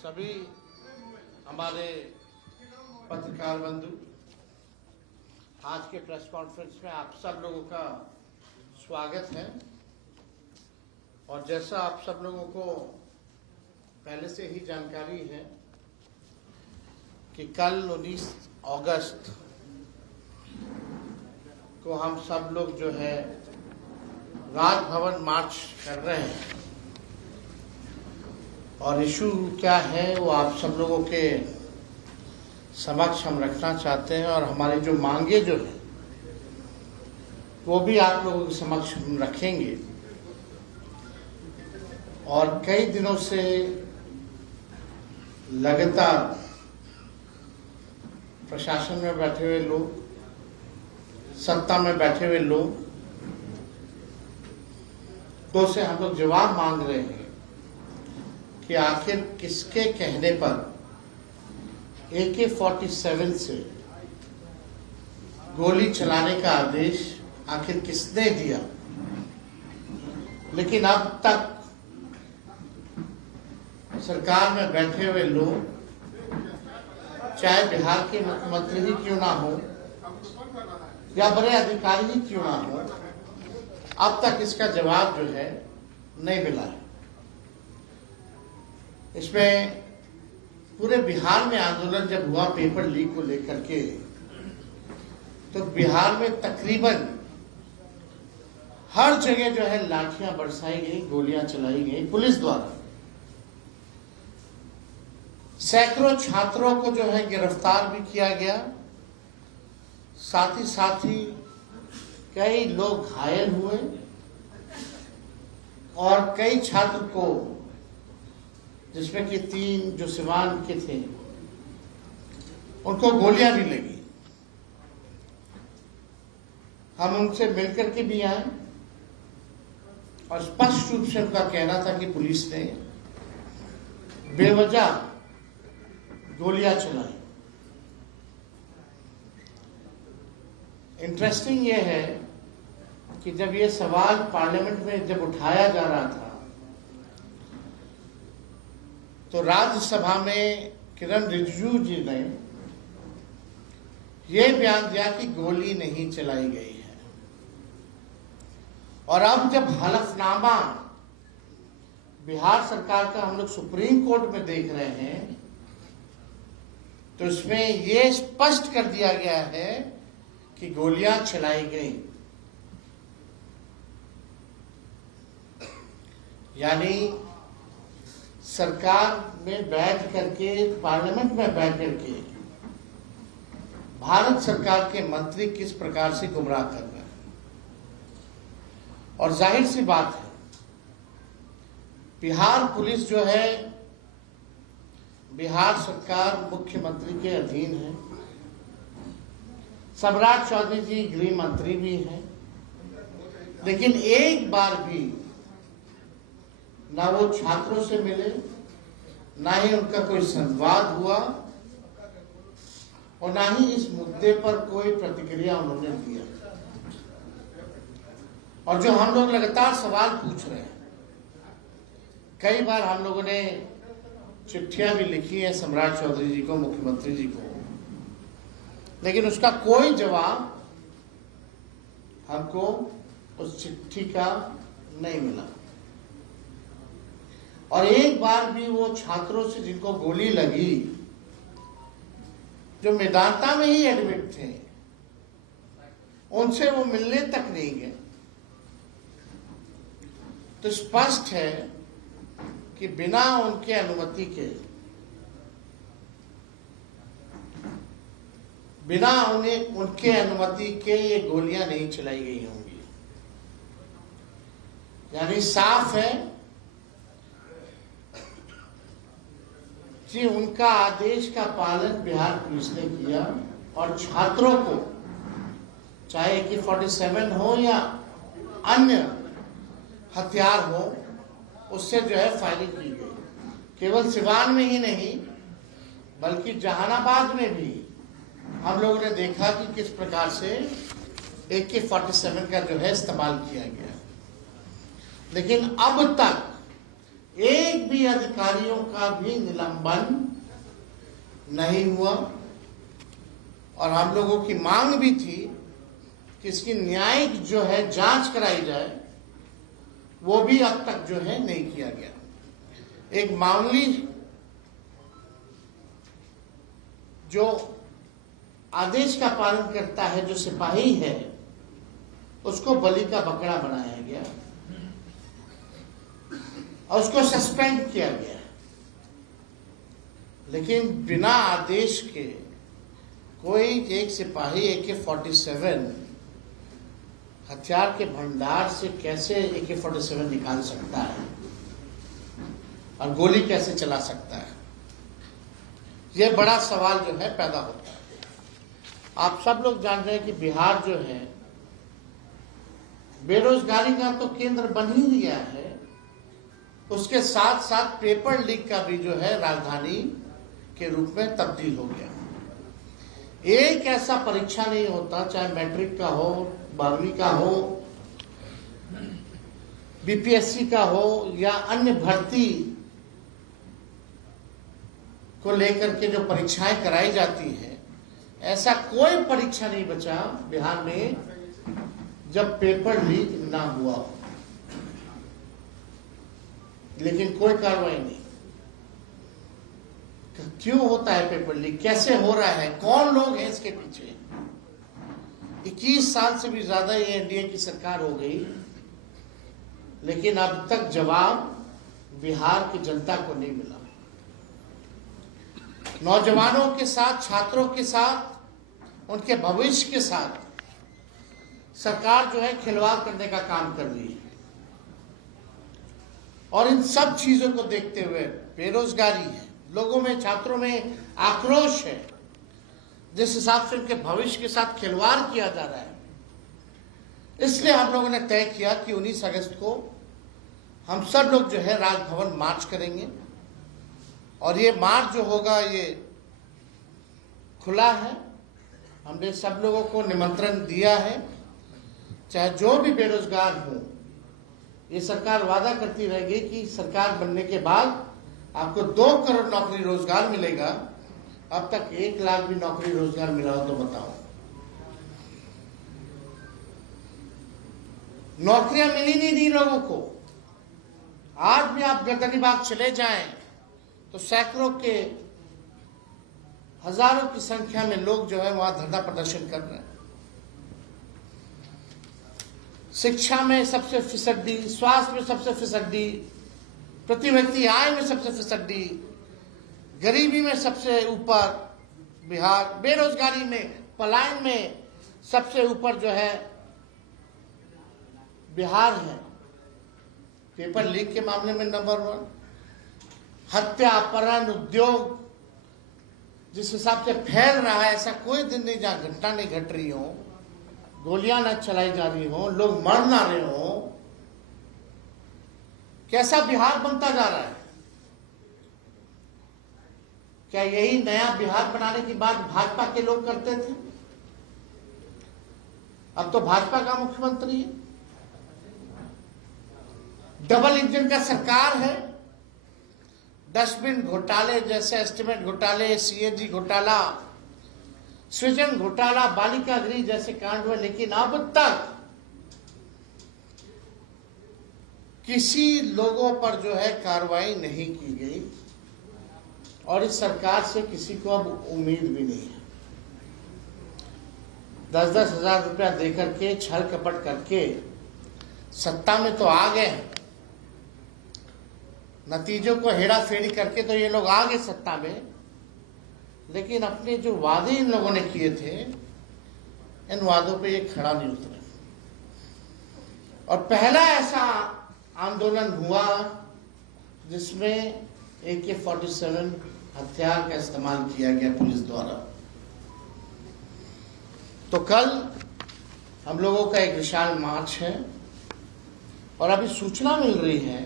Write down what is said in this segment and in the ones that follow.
सभी हमारे पत्रकार बंधु, आज के प्रेस कॉन्फ्रेंस में आप सब लोगों का स्वागत है। और जैसा आप सब लोगों को पहले से ही जानकारी है कि कल 19 अगस्त को हम सब लोग जो है राजभवन मार्च कर रहे हैं। और इशू क्या है वो आप सब लोगों के समक्ष हम रखना चाहते हैं, और हमारी जो मांगे जो है वो भी आप लोगों के समक्ष हम रखेंगे। और कई दिनों से लगातार प्रशासन में बैठे हुए लोग, सत्ता में बैठे हुए लोग तो से हम लोग जवाब मांग रहे हैं कि आखिर किसके कहने पर AK-47 से गोली चलाने का आदेश आखिर किसने दिया। लेकिन अब तक सरकार में बैठे हुए लोग, चाहे बिहार के मुख्यमंत्री ही क्यों ना हो या बड़े अधिकारी ही क्यों ना हो, अब तक इसका जवाब जो है नहीं मिला है। इसमें पूरे बिहार में आंदोलन जब हुआ पेपर लीक को लेकर के, तो बिहार में तकरीबन हर जगह जो है लाठियां बरसाई गई, गोलियां चलाई गई पुलिस द्वारा। सैकड़ों छात्रों को जो है गिरफ्तार भी किया गया, साथ ही कई लोग घायल हुए और कई छात्र को, जिसमें कि 3 जो सिवान के थे, उनको गोलियां भी लगी। हम उनसे मिलकर के भी आए और स्पष्ट रूप से उनका कहना था कि पुलिस ने बेवजह गोलियां चलाई। इंटरेस्टिंग ये है कि जब ये सवाल पार्लियामेंट में जब उठाया जा रहा था, तो राज्यसभा में किरण रिजिजू जी ने यह बयान दिया कि गोली नहीं चलाई गई है। और अब जब हलफनामा बिहार सरकार का हम लोग सुप्रीम कोर्ट में देख रहे हैं, तो इसमें यह स्पष्ट कर दिया गया है कि गोलियां चलाई गई। यानी सरकार में बैठ करके, पार्लियामेंट में बैठ करके भारत सरकार के मंत्री किस प्रकार से गुमराह कर रहे हैं। और जाहिर सी बात है, बिहार पुलिस जो है बिहार सरकार मुख्यमंत्री के अधीन है। सम्राट चौधरी जी गृह मंत्री भी हैं, लेकिन एक बार भी ना वो छात्रों से मिले, ना ही उनका कोई संवाद हुआ, और ना ही इस मुद्दे पर कोई प्रतिक्रिया उन्होंने दिया। और जो हम लोग लगातार सवाल पूछ रहे हैं, कई बार हम लोगों ने चिट्ठियां भी लिखी है सम्राट चौधरी जी को, मुख्यमंत्री जी को, लेकिन उसका कोई जवाब हमको उस चिट्ठी का नहीं मिला। और एक बार भी वो छात्रों से जिनको गोली लगी, जो मेदांता में ही एडमिट थे, उनसे वो मिलने तक नहीं गए। तो स्पष्ट है कि बिना उनके अनुमति के, बिना उनके अनुमति के ये गोलियां नहीं चलाई गई होंगी। यानी साफ है कि उनका आदेश का पालन बिहार पुलिस ने किया, और छात्रों को चाहे AK-47 हो या अन्य हथियार हो, उससे जो है फायरिंग की गई। केवल सिवान में ही नहीं, बल्कि जहानाबाद में भी हम लोगों ने देखा कि किस प्रकार से AK-47 का जो है इस्तेमाल किया गया। लेकिन अब तक एक भी अधिकारियों का भी निलंबन नहीं हुआ और हम लोगों की मांग भी थी कि इसकी न्यायिक जो है जांच कराई जाए, वो भी अब तक जो है नहीं किया गया। एक मामूली जो आदेश का पालन करता है, जो सिपाही है, उसको बलि का बकरा बनाया गया और उसको सस्पेंड किया गया। लेकिन बिना आदेश के कोई एक सिपाही AK-47 हथियार के भंडार से कैसे AK-47 निकाल सकता है और गोली कैसे चला सकता है, यह बड़ा सवाल जो है पैदा होता है। आप सब लोग जान रहे हैं कि बिहार जो है बेरोजगारी का तो केंद्र बन ही गया है, उसके साथ साथ पेपर लीक का भी जो है राजधानी के रूप में तब्दील हो गया। एक ऐसा परीक्षा नहीं होता, चाहे मैट्रिक का हो, 12वीं का हो, BPSC का हो या अन्य भर्ती को लेकर के जो परीक्षाएं कराई जाती हैं, ऐसा कोई परीक्षा नहीं बचा बिहार में जब पेपर लीक ना हुआ हो। लेकिन कोई कार्रवाई नहीं। क्यों होता है पेपर लीक, कैसे हो रहा है, कौन लोग हैं इसके पीछे? 21 साल से भी ज्यादा ये एनडीए की सरकार हो गई, लेकिन अब तक जवाब बिहार की जनता को नहीं मिला। नौजवानों के साथ, छात्रों के साथ, उनके भविष्य के साथ सरकार जो है खिलवाड़ करने का काम कर रही है। और इन सब चीजों को देखते हुए बेरोजगारी है, लोगों में, छात्रों में आक्रोश है, जिस हिसाब से उनके भविष्य के साथ खिलवाड़ किया जा रहा है। इसलिए हम लोगों ने तय किया कि 19 अगस्त को हम सब लोग जो है राजभवन मार्च करेंगे। और ये मार्च जो होगा ये खुला है, हमने सब लोगों को निमंत्रण दिया है, चाहे जो भी बेरोजगार हो। ये सरकार वादा करती रहेगी कि सरकार बनने के बाद आपको 2 करोड़ नौकरी रोजगार मिलेगा। अब तक 1 लाख भी नौकरी रोजगार मिला हो तो बताओ। नौकरियां मिली नहीं रही लोगों को। आज भी आप गर्दनीबाग चले जाएं तो सैकड़ों के, हजारों की संख्या में लोग जो है वहां धरना प्रदर्शन कर रहे हैं। शिक्षा में सबसे फीसदी, स्वास्थ्य में सबसे फीसदी, प्रति व्यक्ति आय में सबसे फीसदी, गरीबी में सबसे ऊपर बिहार, बेरोजगारी में, पलायन में सबसे ऊपर जो है बिहार है। पेपर लीक के मामले में नंबर 1, हत्या, अपहरण, उद्योग जिस हिसाब से फैल रहा है, ऐसा कोई दिन नहीं जहां घटना नहीं घट रही हो, गोलियां न चलाई जा रही हो, लोग मर ना रहे हो। कैसा बिहार बनता जा रहा है? क्या यही नया बिहार बनाने की बात भाजपा के लोग करते थे? अब तो भाजपा का मुख्यमंत्री है। डबल इंजन का सरकार है। डस्टबिन घोटाले जैसे, एस्टीमेट घोटाले, CAG घोटाला, सृजन घोटाला, बालिका गृह जैसे कांड हुए, लेकिन अब तक किसी लोगों पर जो है कार्रवाई नहीं की गई और इस सरकार से किसी को अब उम्मीद भी नहीं है। 10-10 हजार रुपया देकर के, छल कपट करके सत्ता में तो आ गए हैं, नतीजों को हेरा फेरी करके तो ये लोग आ गए सत्ता में, लेकिन अपने जो वादे इन लोगों ने किए थे, इन वादों पे ये खड़ा नहीं उतरे। और पहला ऐसा आंदोलन हुआ जिसमें AK-47 हथियार का इस्तेमाल किया गया पुलिस द्वारा। तो कल हम लोगों का एक विशाल मार्च है और अभी सूचना मिल रही है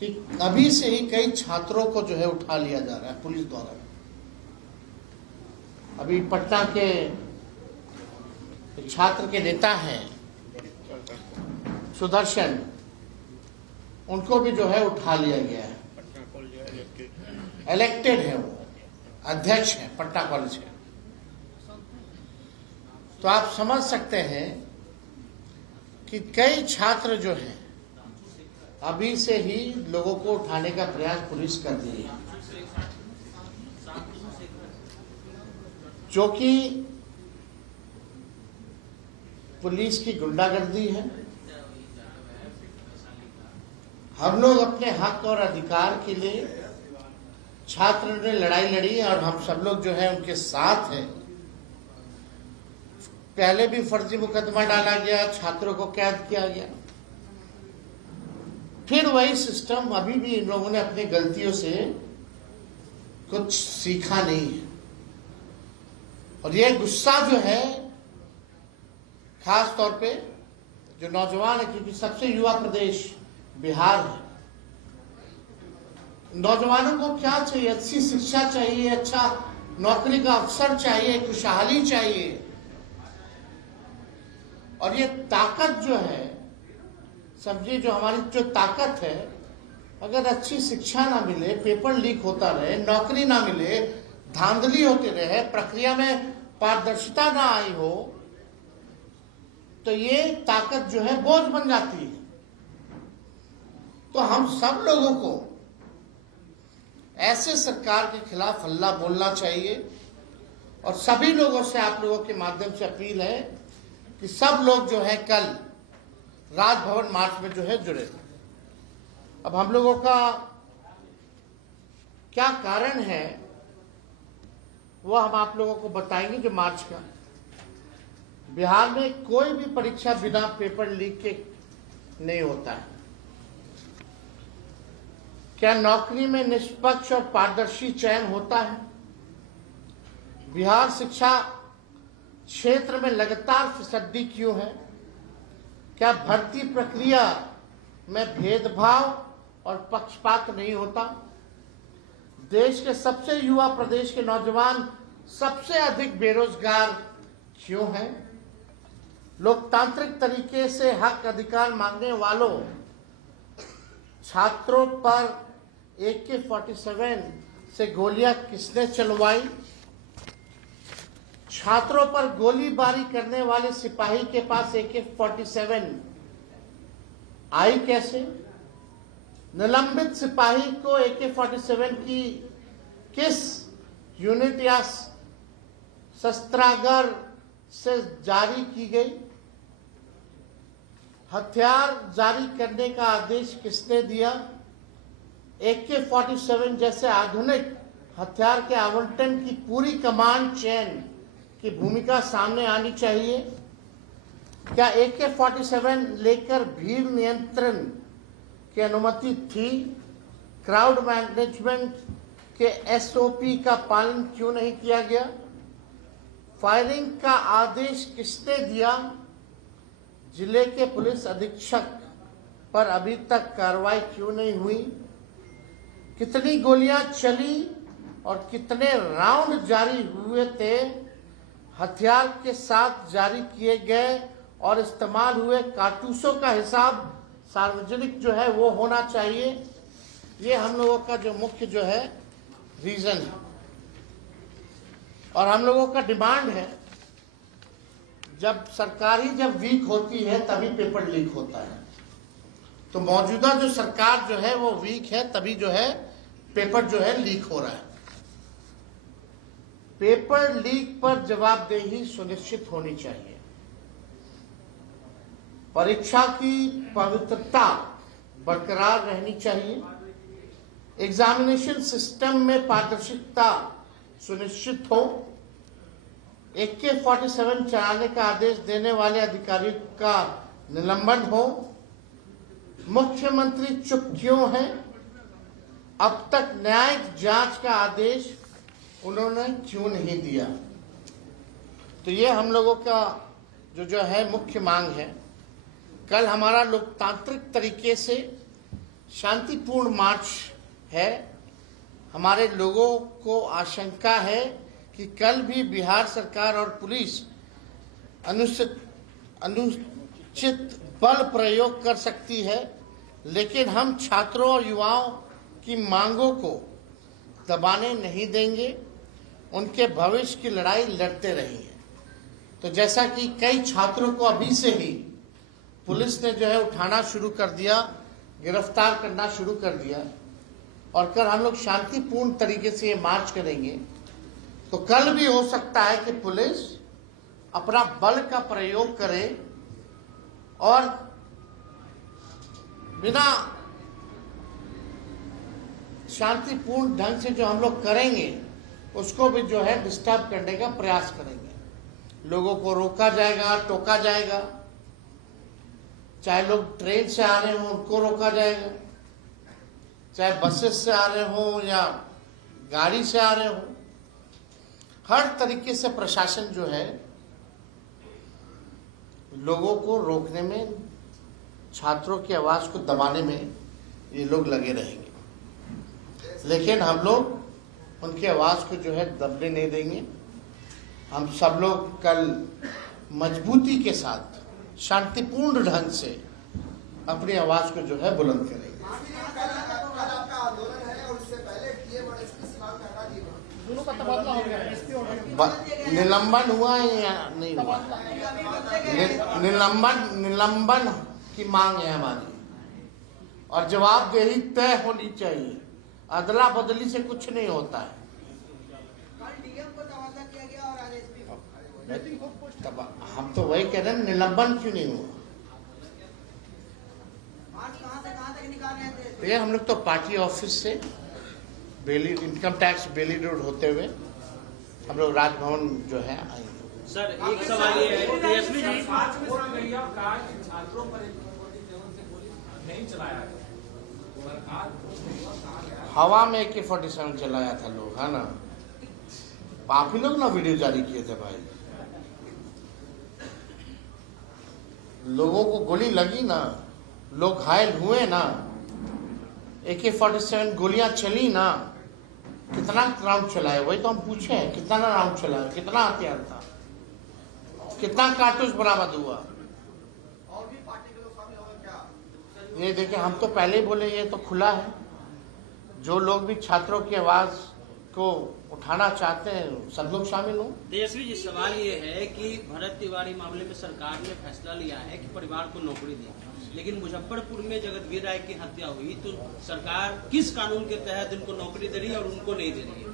कि अभी से ही कई छात्रों को जो है उठा लिया जा रहा है पुलिस द्वारा। अभी पटना के छात्र के नेता हैं सुदर्शन, उनको भी जो है उठा लिया गया है। इलेक्टेड है, वो अध्यक्ष हैं पटना कॉलेज के। तो आप समझ सकते हैं कि कई छात्र जो हैं अभी से ही लोगों को उठाने का प्रयास पुलिस कर रही है, जो कि पुलिस की गुंडागर्दी है। हम लोग अपने हक और अधिकार के लिए छात्र ने लड़ाई लड़ी और हम सब लोग जो है उनके साथ हैं। पहले भी फर्जी मुकदमा डाला गया, छात्रों को कैद किया गया, फिर वही सिस्टम। अभी भी इन लोगों ने अपनी गलतियों से कुछ सीखा नहीं है और ये गुस्सा जो है खास तौर पे जो नौजवान है, क्योंकि सबसे युवा प्रदेश बिहार है। नौजवानों को क्या चाहिए? अच्छी शिक्षा चाहिए, अच्छा नौकरी का अवसर चाहिए, खुशहाली चाहिए। और ये ताकत जो है, समझिए जो हमारी जो ताकत है, अगर अच्छी शिक्षा ना मिले, पेपर लीक होता रहे, नौकरी ना मिले, धांधली होते रहे, प्रक्रिया में पारदर्शिता ना आई हो, तो ये ताकत जो है बोझ बन जाती है। तो हम सब लोगों को ऐसे सरकार के खिलाफ हल्ला बोलना चाहिए और सभी लोगों से, आप लोगों के माध्यम से अपील है कि सब लोग जो है कल राजभवन मार्च में जो है जुड़े। अब हम लोगों का क्या कारण है वो हम आप लोगों को बताएंगे। जो मार्च का बिहार में कोई भी परीक्षा बिना पेपर लीक के नहीं होता है। क्या नौकरी में निष्पक्ष और पारदर्शी चयन होता है? बिहार शिक्षा क्षेत्र में लगातार फिसड्डी क्यों है? क्या भर्ती प्रक्रिया में भेदभाव और पक्षपात नहीं होता? देश के सबसे युवा प्रदेश के नौजवान सबसे अधिक बेरोजगार क्यों हैं? लोकतांत्रिक तरीके से हक अधिकार मांगने वालों छात्रों पर AK-47 से गोलियां किसने चलवाई? छात्रों पर गोलीबारी करने वाले सिपाही के पास AK-47 आई कैसे? निलंबित सिपाही को AK-47 की किस यूनिट या शस्त्रागार से जारी की गई? हथियार जारी करने का आदेश किसने दिया? AK-47 जैसे आधुनिक हथियार के आवंटन की पूरी कमांड चेन की भूमिका सामने आनी चाहिए। क्या AK-47 लेकर भीड़ नियंत्रण की अनुमति थी? क्राउड मैनेजमेंट के SOP का पालन क्यों नहीं किया गया? फायरिंग का आदेश किसने दिया? जिले के पुलिस अधीक्षक पर अभी तक कार्रवाई क्यों नहीं हुई? कितनी गोलियां चली और कितने राउंड जारी हुए थे? हथियार के साथ जारी किए गए और इस्तेमाल हुए कारतूसों का हिसाब सार्वजनिक जो है वो होना चाहिए। ये हम लोगों का जो मुख्य जो है रीजन है और हम लोगों का डिमांड है। जब सरकार ही जब वीक होती है तभी पेपर लीक होता है। तो मौजूदा जो सरकार जो है वो वीक है, तभी जो है पेपर जो है लीक हो रहा है। पेपर लीक पर जवाबदेही सुनिश्चित होनी चाहिए। परीक्षा की पवित्रता बरकरार रहनी चाहिए। एग्जामिनेशन सिस्टम में पारदर्शिता सुनिश्चित हो। AK-47 चलाने का आदेश देने वाले अधिकारियों का निलंबन हो। मुख्यमंत्री चुप क्यों हैं? अब तक न्यायिक जांच का आदेश उन्होंने क्यों नहीं दिया? तो ये हम लोगों का जो है मुख्य मांग है। कल हमारा लोकतांत्रिक तरीके से शांतिपूर्ण मार्च है। हमारे लोगों को आशंका है कि कल भी बिहार सरकार और पुलिस अनुचित बल प्रयोग कर सकती है, लेकिन हम छात्रों और युवाओं की मांगों को दबाने नहीं देंगे, उनके भविष्य की लड़ाई लड़ते रहेंगे। तो जैसा कि कई छात्रों को अभी से ही पुलिस ने जो है उठाना शुरू कर दिया, गिरफ्तार करना शुरू कर दिया, और कल हम लोग शांतिपूर्ण तरीके से ये मार्च करेंगे, तो कल भी हो सकता है कि पुलिस अपना बल का प्रयोग करे और बिना शांतिपूर्ण ढंग से जो हम लोग करेंगे उसको भी जो है डिस्टर्ब करने का प्रयास करेंगे। लोगों को रोका जाएगा, टोका जाएगा, चाहे लोग ट्रेन से आ रहे हो उनको रोका जाएगा, चाहे बसेस से आ रहे हो या गाड़ी से आ रहे हो। हर तरीके से प्रशासन जो है लोगों को रोकने में, छात्रों की आवाज को दबाने में ये लोग लगे रहेंगे, लेकिन हम लोग उनकी आवाज को जो है दबने नहीं देंगे। हम सब लोग कल मजबूती के साथ शांतिपूर्ण ढंग से अपनी आवाज को जो है बुलंद करेंगे। निलंबन हुआ या नहीं हुआ? निलंबन की मांग है हमारी, और जवाबदेही तय होनी चाहिए। अदला बदली से कुछ नहीं होता है। तब हम तो वही कह रहे हैं, निलंबन क्यों नहीं हुआ? तो ये हम लोग तो पार्टी ऑफिस से बेली, इनकम टैक्स बेली रोड होते हुए हम लोग राजभवन जो है आएंगे। सर एक सवाल ये है, डीएसपी जी हवा में AK-47 चलाया था लोग, है ना? आप ही लोग ना वीडियो जारी किए थे भाई। लोगों को गोली लगी ना, लोग घायल हुए ना, AK-47 गोलियां चली ना, कितना राउंड चलाए? वही तो हम पूछे हैं, कितना राउंड चलाया, कितना हथियार था, कितना कारतूस बरामद हुआ? और भी पार्टी के लोग शामिल होंगे क्या? ये देखिए, हम तो पहले ही बोले ये तो खुला है। जो लोग भी छात्रों की आवाज को उठाना चाहते हैं सब लोग शामिल हो। डीएसपी जी सवाल ये है कि भरत तिवारी मामले में सरकार ने फैसला लिया है कि परिवार को नौकरी दी, लेकिन मुजफ्फरपुर में जगतवीर राय की हत्या हुई तो सरकार किस कानून के तहत उनको नौकरी दे रही है और उनको नहीं दे रही है?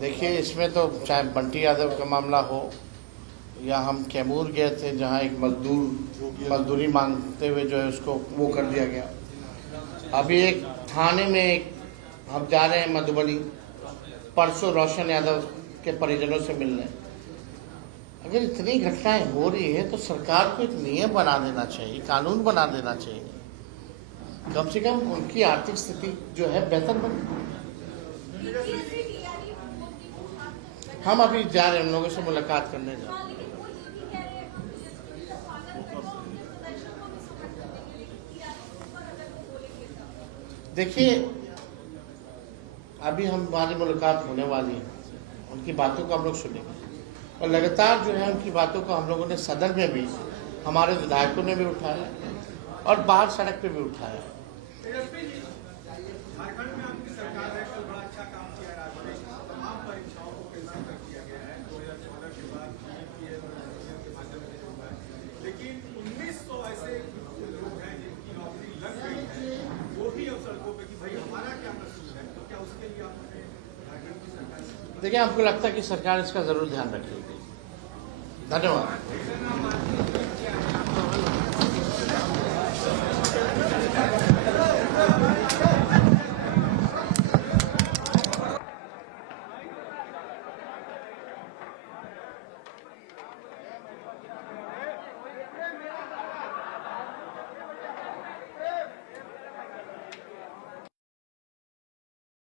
देखिए, इसमें तो चाहे बंटी यादव का मामला हो या हम कैमूर गए थे जहां एक मजदूरी मांगते हुए जो है उसको वो कर दिया गया। अभी एक थाने में एक हम जा रहे हैं मधुबनी, परसों रोशन यादव के परिजनों से मिलने। अगर इतनी घटनाएं हो रही है तो सरकार को एक नियम बना देना चाहिए, कानून बना देना चाहिए, कम से कम उनकी आर्थिक स्थिति जो है बेहतर बने। हम अभी जा रहे हैं, उन लोगों से मुलाकात करने जा रहे हैं। देखिए, अभी हमारी मुलाकात होने वाली है, उनकी बातों को हम लोग सुनेंगे, और लगातार जो है उनकी बातों को हम लोगों ने सदन में भी, हमारे विधायकों ने भी उठाया और बाहर सड़क पे भी उठाया। झारखंड में आपकी सरकार है, कल बड़ा अच्छा काम किया है, तमाम परीक्षाओं को कैंसिल कर दिया गया है 2014 के बाद के माध्यम से हुआ है, लेकिन 1900 ऐसे लोग हैं जिनकी नौकरी लग गई है, वो भी अब सड़कों पे कि भाई हमारा क्या कसूर है, तो क्या उसके लिए आपने झारखंड की सरकार? देखिए, हमको लगता है कि सरकार इसका जरूर ध्यान रखेगी। धन्यवाद।